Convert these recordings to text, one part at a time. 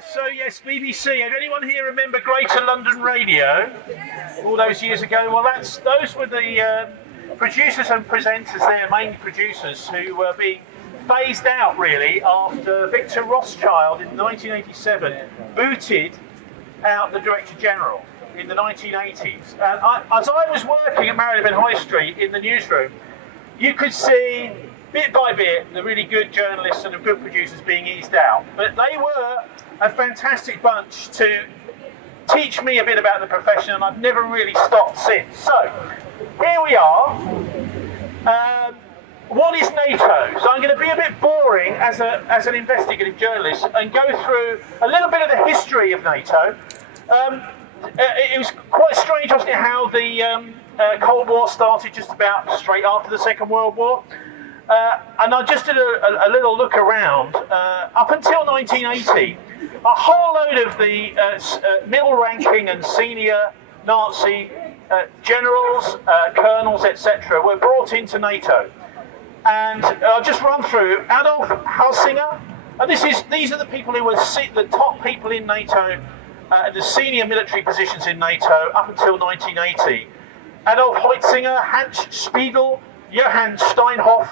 So yes, BBC. And anyone here remember Greater London Radio? All those years ago. Well, those were the producers and presenters there, mainly producers, who were being phased out really after Victor Rothschild in 1987 booted out the Director General in the 1980s. And as I was working at Marylebone High Street in the newsroom, you could see bit by bit the really good journalists and the good producers being eased out. But they were a fantastic bunch to teach me a bit about the profession, and I've never really stopped since. So here we are. What is NATO? So I'm going to be a bit boring as an investigative journalist and go through a little bit of the history of NATO. It was quite strange, wasn't it, how the Cold War started just about straight after the Second World War. And I just did a little look around. Up until 1980, a whole load of the middle-ranking and senior Nazi generals, colonels, etc., were brought into NATO. And I'll just run through Adolf Halsinger. And these are the people who were the top people in NATO, the senior military positions in NATO up until 1980. Adolf Heutzinger, Hans Spiegel, Johann Steinhoff,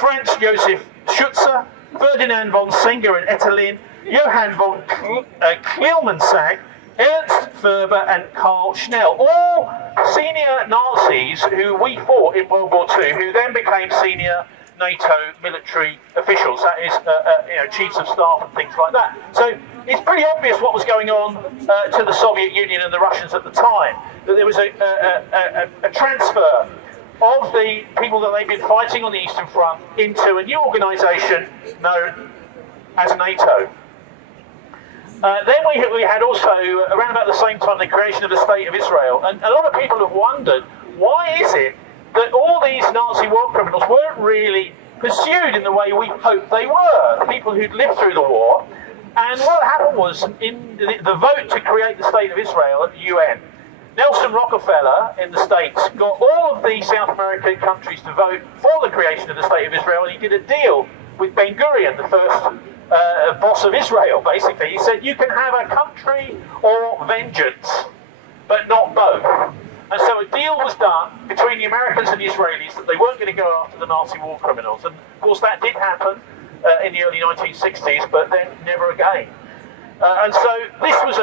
Franz Josef Schutzer, Ferdinand von Singer and Ettelin, Johann von Klielmansegg, Ernst Ferber and Karl Schnell, all senior Nazis who we fought in World War II, who then became senior NATO military officials, that is, chiefs of staff and things like that. So it's pretty obvious what was going on to the Soviet Union and the Russians at the time, that there was a transfer of the people that they'd been fighting on the Eastern Front into a new organisation known as NATO. Then we had also, around about the same time, the creation of the State of Israel. And a lot of people have wondered, why is it that all these Nazi war criminals weren't really pursued in the way we hoped they were, people who'd lived through the war? And what happened was, in the vote to create the State of Israel at the UN, Nelson Rockefeller in the States got all of the South American countries to vote for the creation of the State of Israel, and he did a deal with Ben Gurion, the first boss of Israel, basically. He said, you can have a country or vengeance, but not both. And so a deal was done between the Americans and the Israelis that they weren't going to go after the Nazi war criminals. And of course that did happen in the early 1960s, but then never again. And so this was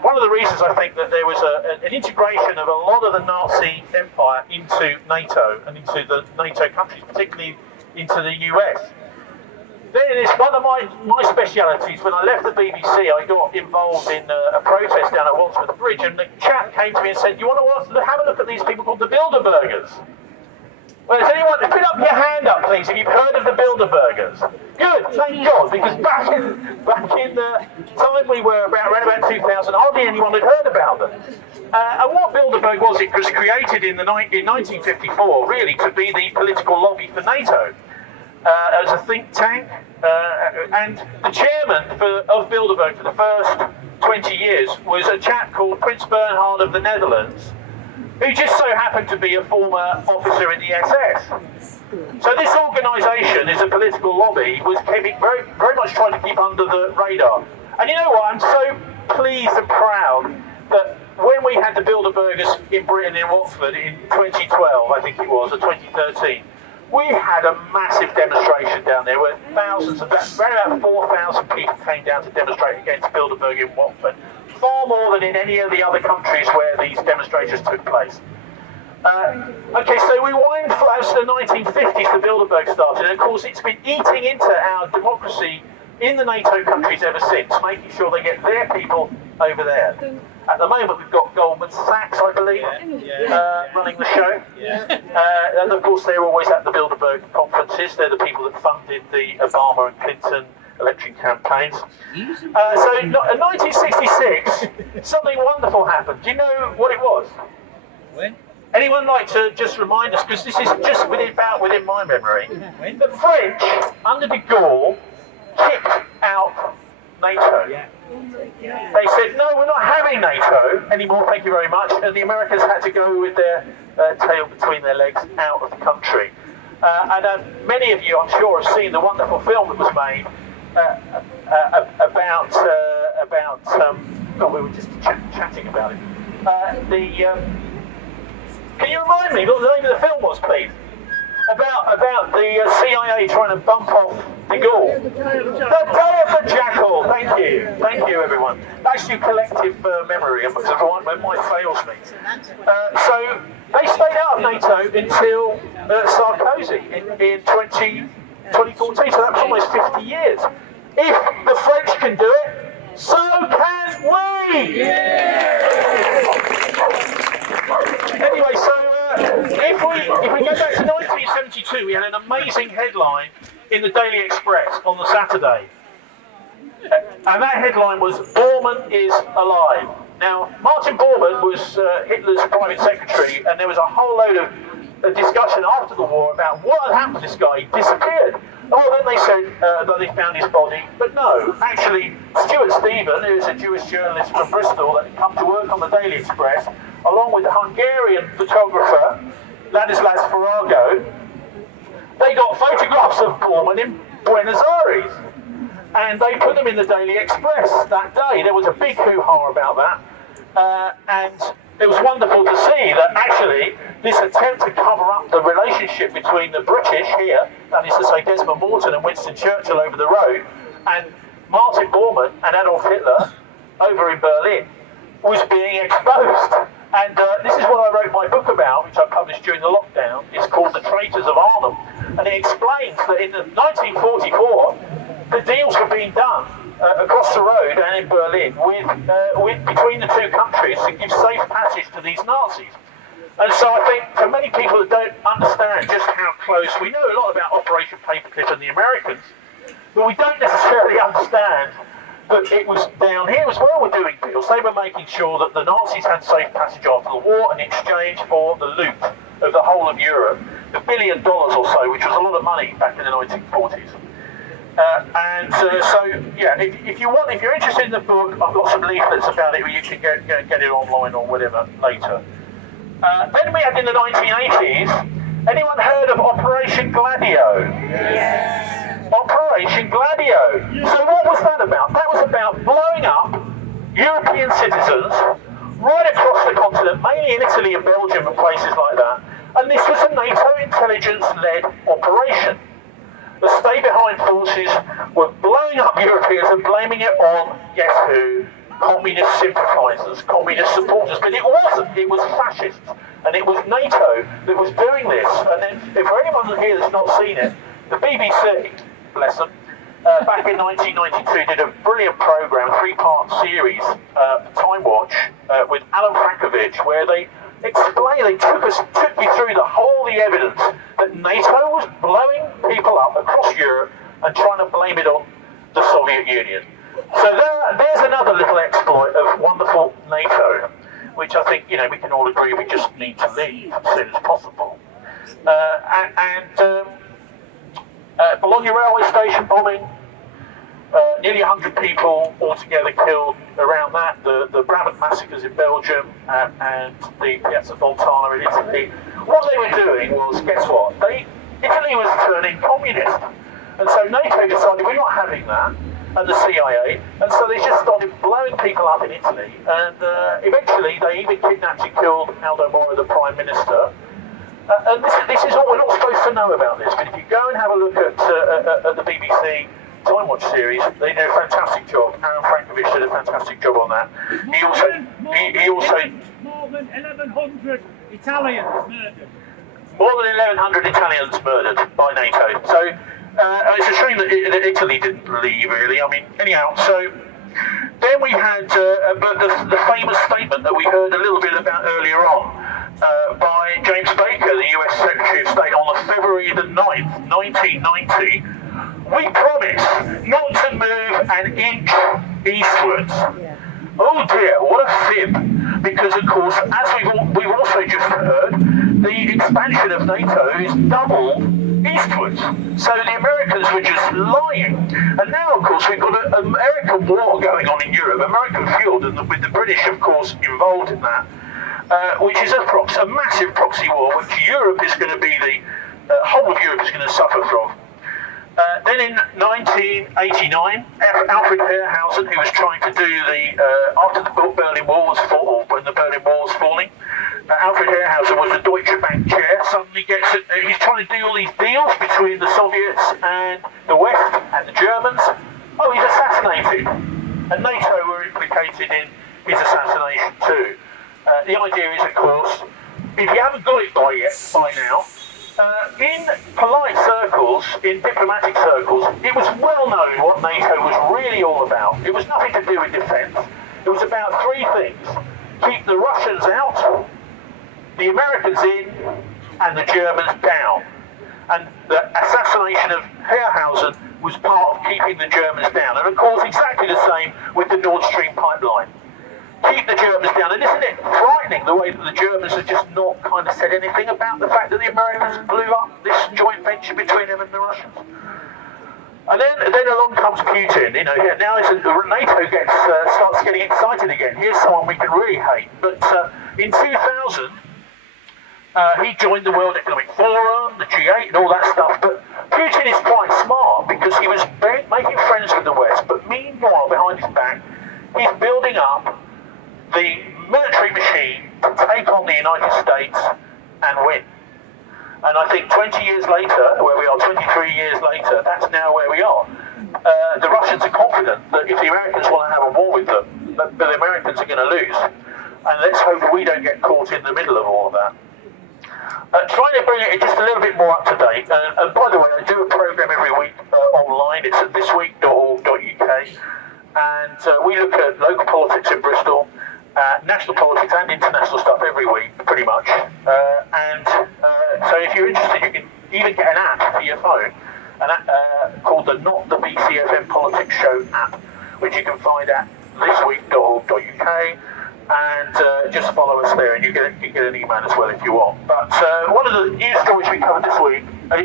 one of the reasons, I think, that there was an integration of a lot of the Nazi empire into NATO and into the NATO countries, particularly into the US. Then it's one of my specialities. When I left the BBC, I got involved in a protest down at Wandsworth Bridge, and the chap came to me and said, do you want to have a look at these people called the Bilderbergers? Well, has anyone, put up your hand up, please, if you've heard of the Bilderbergers. Good, thank God, because back in the time we were around about 2000, hardly anyone had heard about them. And what Bilderberg was, it was created in 1954, really, to be the political lobby for NATO. As a think tank, and the chairman of Bilderberg for the first 20 years was a chap called Prince Bernhard of the Netherlands, who just so happened to be a former officer in the SS. So this organisation, as a political lobby, was very, very much trying to keep under the radar. And you know what, I'm so pleased and proud that when we had the Bilderbergers in Britain, in Watford, in 2012, I think it was, or 2013, we had a massive demonstration down there where thousands, around about 4,000 people came down to demonstrate against Bilderberg in Watford. Far more than in any of the other countries where these demonstrations took place. Okay, so we wind flat to the 1950s, the Bilderberg started, and of course it's been eating into our democracy in the NATO countries ever since, making sure they get their people over there. At the moment we've got Goldman Sachs, I believe, running the show. And of course they're always at the Bilderberg conferences. They're the people that funded the Obama and Clinton election campaigns. So in 1966, something wonderful happened. Do you know what it was? When? Anyone like to just remind us, because this is just within my memory. When? The French, under de Gaulle, kicked out NATO. They said, no, we're not having NATO anymore, thank you very much, and the Americans had to go with their tail between their legs out of the country. And many of you, I'm sure, have seen the wonderful film that was made about about. We were just chatting about it. Can you remind me what the name of the film was, please? About the CIA trying to bump off de Gaulle. The Day of the Jackal. Thank you, everyone. That's your collective memory, because when mine fails me. So they stayed out of NATO until Sarkozy in 2014. So that's almost 50 years. If the French can do it, so can we. Anyway, so if we go back to 1972, we had an amazing headline in the Daily Express on the Saturday. And that headline was, Bormann is alive. Now, Martin Bormann was Hitler's private secretary, and there was a whole load of discussion after the war about what had happened to this guy. He disappeared. Oh, then they said that they found his body, but no. Actually, Stuart Stephen, who is a Jewish journalist from Bristol that had come to work on the Daily Express, along with the Hungarian photographer, Ladislas Farago, they got photographs of Bormann in Buenos Aires. And they put them in the Daily Express that day. There was a big hoo-ha about that. And it was wonderful to see that actually this attempt to cover up the relationship between the British here, that is to say Desmond Morton and Winston Churchill over the road, and Martin Bormann and Adolf Hitler over in Berlin, was being exposed. And this is what I wrote my book about, which I published during the lockdown. It's called The Traitors of Arnhem. And it explains that in 1944, the deals were being done across the road and in Berlin with between the two countries to give safe passage to these Nazis. And so I think for many people that don't understand just how close, we know a lot about Operation Paperclip and the Americans, but we don't necessarily understand that it was down here as well we're doing deals. They were making sure that the Nazis had safe passage after the war in exchange for the loot of the whole of Europe, $1 billion or so, which was a lot of money back in the 1940s. If you're interested in the book, I've got some leaflets about it where you can get it online or whatever later. Then we had in the 1980s, anyone heard of Operation Gladio? Yes. Operation Gladio. So what was that about? That was about blowing up European citizens right across the continent, mainly in Italy and Belgium and places like that. And this was a NATO intelligence-led operation. The stay-behind forces were blowing up Europeans and blaming it on, guess who? Communist sympathisers, communist supporters. But it wasn't. It was fascists. And it was NATO that was doing this. And then, for anyone here that's not seen it, the BBC, bless them, back in 1992 did a brilliant programme, a 3-part series, Time Watch, with Alan Frankovich, where they explained, they took you through the evidence that NATO was blowing people up across Europe and trying to blame it on the Soviet Union. So there's another little exploit of wonderful NATO, which I think, we can all agree we just need to leave as soon as possible. Bologna railway station bombing, nearly 100 people altogether killed around that, the Brabant massacres in Belgium and the Piazza Fontana in Italy. What they were doing was, guess what? Italy was turning communist. And so NATO decided we're not having that, and the CIA, and so they just started blowing people up in Italy, and eventually they even kidnapped and killed Aldo Moro, the Prime Minister. And this is what we're not supposed to know about this, but if you go and have a look at the BBC Time Watch series, they did a fantastic job. Aaron Frankovich did a fantastic job on that. He also more than 1,100 Italians murdered. More than 1,100 Italians murdered by NATO. So it's a shame that Italy didn't leave, really. I mean, anyhow, so then we had the famous statement that we heard a little bit about earlier on by James Baker, the US Secretary of State, on February the 9th, 1990. We promise not to move an inch eastwards. Oh dear, what a fib. Because of course, as we've also just heard, the expansion of NATO is doubled eastwards. So the Americans were just lying. And now, of course, we've got an American war going on in Europe, American fueled, and with the British, of course, involved in that, which is a massive proxy war, which Europe is going to be whole of Europe is going to suffer from. Then in 1989, Alfred Herrhausen, who was trying to do after the Berlin Wall was when the Berlin Wall was falling, Alfred Herrhausen was the Deutsche Bank chair. Suddenly he's trying to do all these deals between the Soviets and the West and the Germans. Oh, he's assassinated, and NATO were implicated in his assassination too. The idea is, of course, if you haven't got it by now. In polite circles, in diplomatic circles, it was well known what NATO was really all about. It was nothing to do with defence. It was about three things: keep the Russians out, the Americans in, and the Germans down. And the assassination of Herrhausen was part of keeping the Germans down. And of course, exactly the same with the Nord Stream pipeline. Keep the Germans down. And isn't it frightening the way that the Germans have just not kind of said anything about the fact that the Americans blew up this joint venture between them and the Russians? And then along comes Putin. You know, now NATO starts getting excited again. Here's someone we can really hate. But in 2000, he joined the World Economic Forum, the G8, and all that stuff. But Putin is quite smart because he was making friends with the West. But meanwhile, behind his back, he's building up the military machine to take on the United States and win. And I think 20 years later, where we are 23 years later, that's now where we are. The Russians are confident that if the Americans want to have a war with them, that the Americans are going to lose. And let's hope we don't get caught in the middle of all of that. Trying to bring it just a little bit more up to date. And by the way, I do a programme every week online. It's at thisweek.org.uk. And we look at local politics in Bristol, national politics and international stuff every week, pretty much. So if you're interested, you can even get an app for your phone, called the Not the BCFM Politics Show app, which you can find at thisweek.org.uk, and just follow us there, and you get an email as well if you want. But one of the news stories we covered this week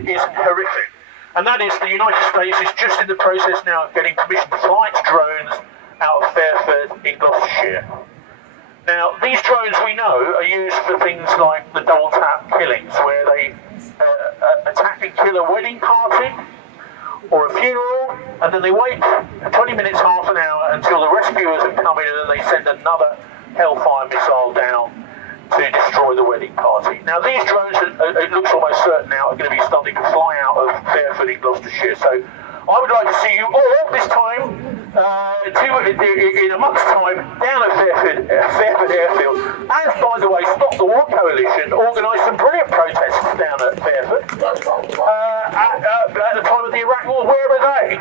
is horrific, and that is the United States is just in the process now of getting permission to fly its drones out of Fairford in Gloucestershire. Now, these drones, we know, are used for things like the double tap killings, where they attack and kill a wedding party or a funeral, and then they wait 20 minutes, half an hour, until the rescuers have come in, and then they send another Hellfire missile down to destroy the wedding party. Now, these drones, it looks almost certain now, are going to be starting to fly out of Fairford in Gloucestershire. So I would like to see you all this time, in a month's time, down at Fairford Airfield. And by the way, Stop the War Coalition organised some brilliant protests down at Fairford at the time of the Iraq War. Where were they?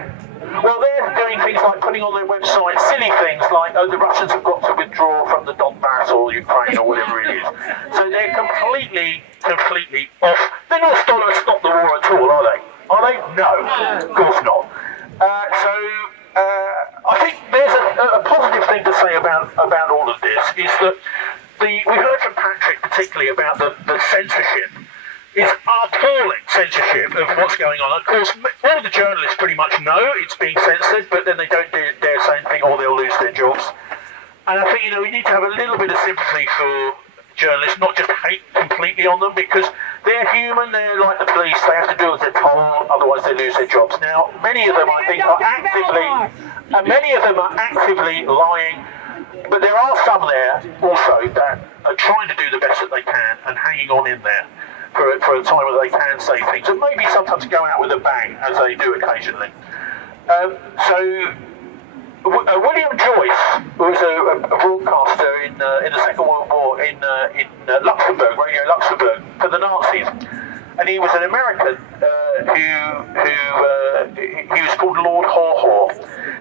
Well, they're doing things like putting on their website silly things like, oh, the Russians have got to withdraw from the Donbass or Ukraine or whatever it is. So they're completely off. They're not going to stop the war at all, are they? Are they? No, of course not. I think there's a positive thing to say about all of this, is that we heard from Patrick particularly about the censorship. It's appalling censorship of what's going on. Of course, all the journalists pretty much know it's being censored, but then they don't dare say anything or they'll lose their jobs. And I think, we need to have a little bit of sympathy for journalists, not just hate completely on them, because they're human, they're like the police, they have to do as they're told, otherwise they lose their jobs. Now, many of them, I think, are actively lying, but there are some there also that are trying to do the best that they can and hanging on in there for a time where they can say things, and maybe sometimes go out with a bang, as they do occasionally. William Joyce was a broadcaster in the Second World War in Luxembourg, Radio Luxembourg, for the Nazis, and he was an American he was called Lord Haw Haw.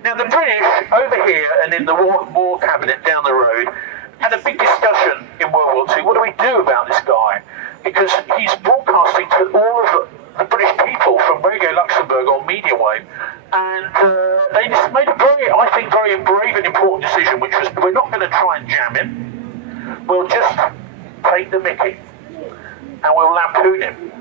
Now the British over here and in the war cabinet down the road had a big discussion in World War II. What do we do about this guy? Because he's broadcasting to all of the British people from Radio Luxembourg on media wave, and they just made a very brave and important decision, which was, we're not going to try and jam him, we'll just take the mickey and we'll lampoon him.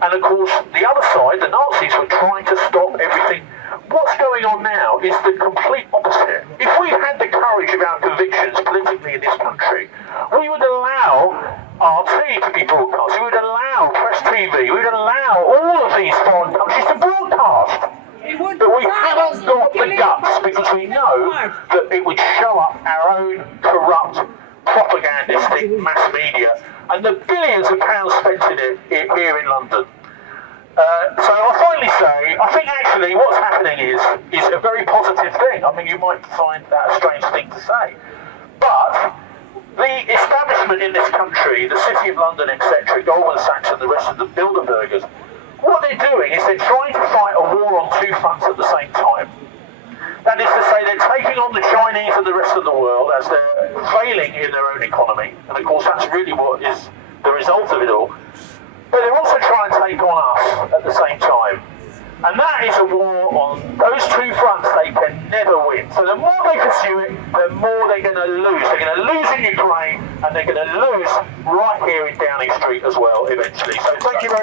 And of course, the other side, the Nazis, were trying to stop everything. What's going on now is the complete opposite. If we had the courage of our convictions politically in this country, we would allow RT to be broadcast, we would allow Press TV, we would allow all of these foreign countries to broadcast. because we know that it would show up our own corrupt, propagandistic mass media and the billions of pounds spent in it here in London. So I'll finally say, I think actually what's happening is a very positive thing. I mean, you might find that a strange thing to say. But the establishment in this country, the City of London, etc., Goldman Sachs and the rest of the Bilderbergers, what they're doing is they're trying to fight a war on two fronts at the same time. That is to say, they're taking on the Chinese and the rest of the world as they're failing in their own economy. And of course, that's really what is the result of it all. But they're also trying to take on us at the same time. And that is a war on those two fronts they can never win. So the more they pursue it, the more they're going to lose. They're going to lose in Ukraine, and they're going to lose right here in Downing Street as well, eventually. So thank you very much.